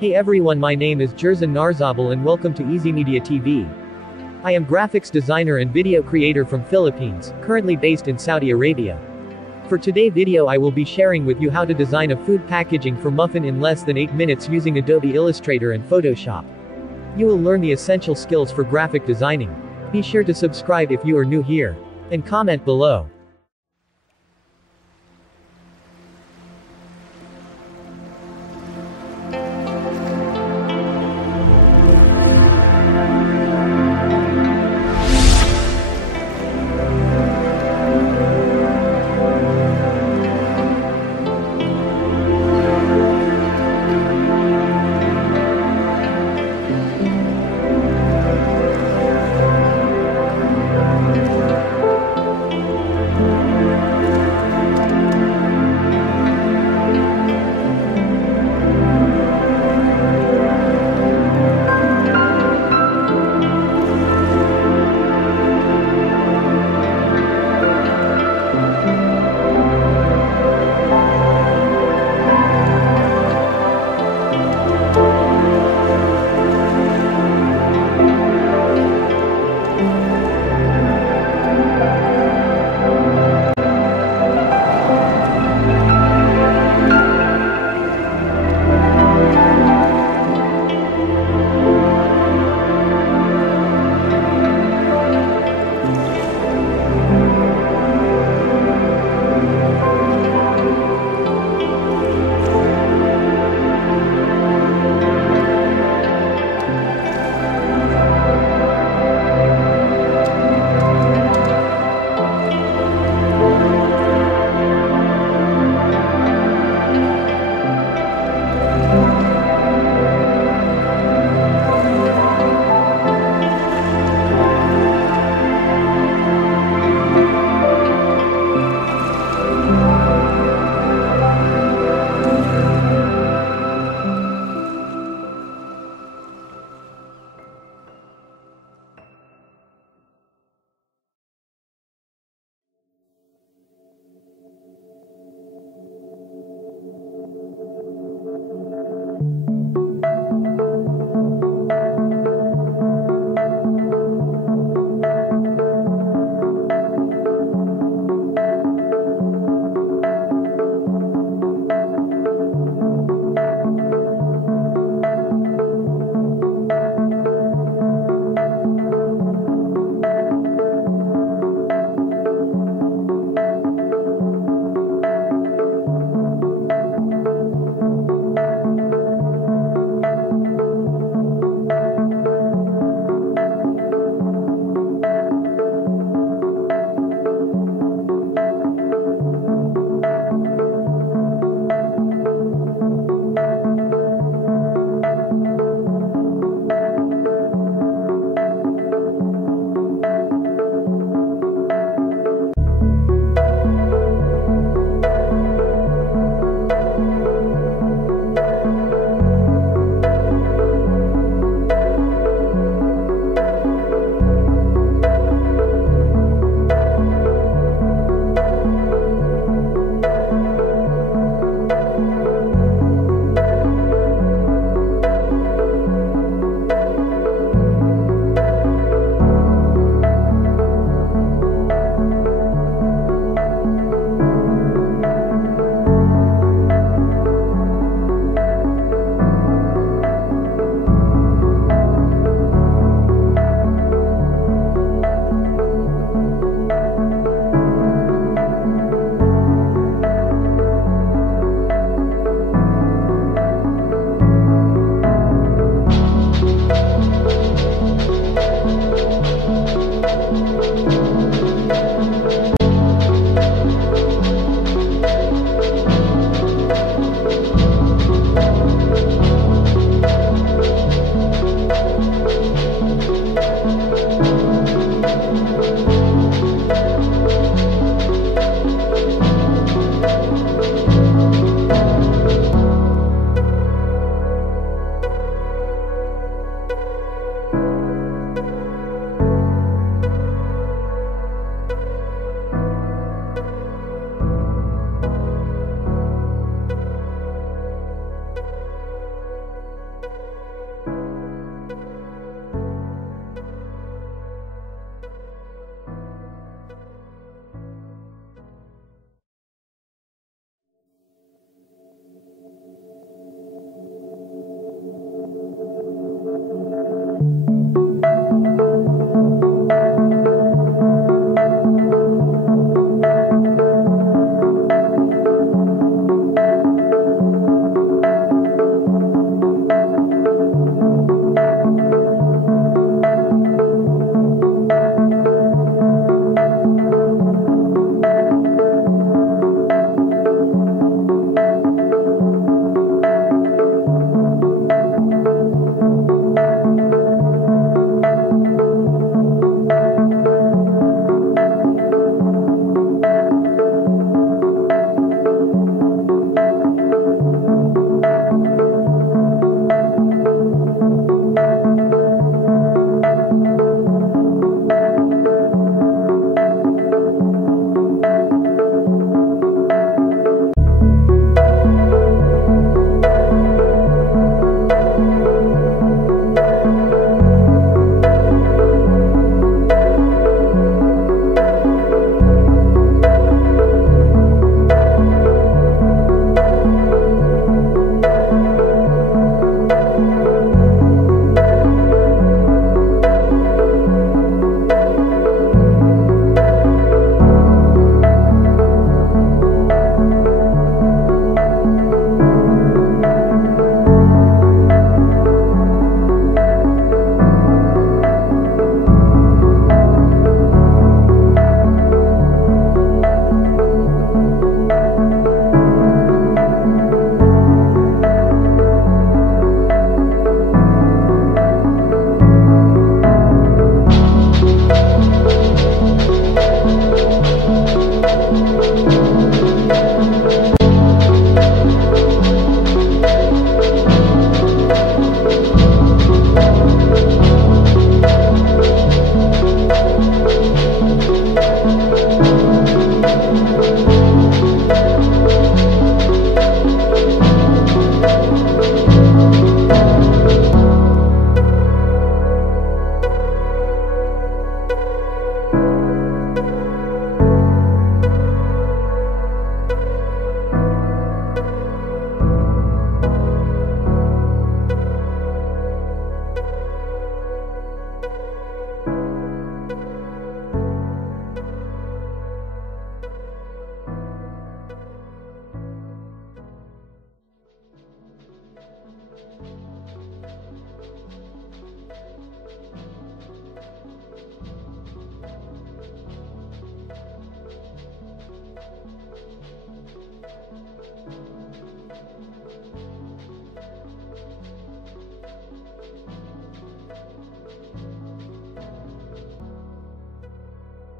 Hey everyone, my name is Jerzan Narzabal and welcome to EasyMediaTV. I am graphics designer and video creator from Philippines, currently based in Saudi Arabia. For today's video I will be sharing with you how to design a food packaging for muffin in less than 8 minutes using Adobe Illustrator and Photoshop. You will learn the essential skills for graphic designing. Be sure to subscribe if you are new here. And comment below.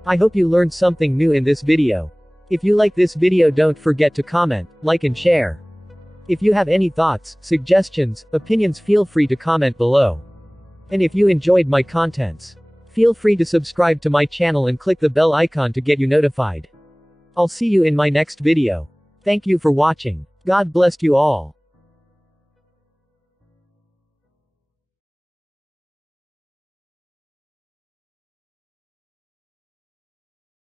I hope you learned something new in this video. If you like this video, don't forget to comment, like and share. If you have any thoughts, suggestions, opinions, feel free to comment below. And if you enjoyed my contents, feel free to subscribe to my channel and click the bell icon to get you notified. I'll see you in my next video. Thank you for watching. God bless you all.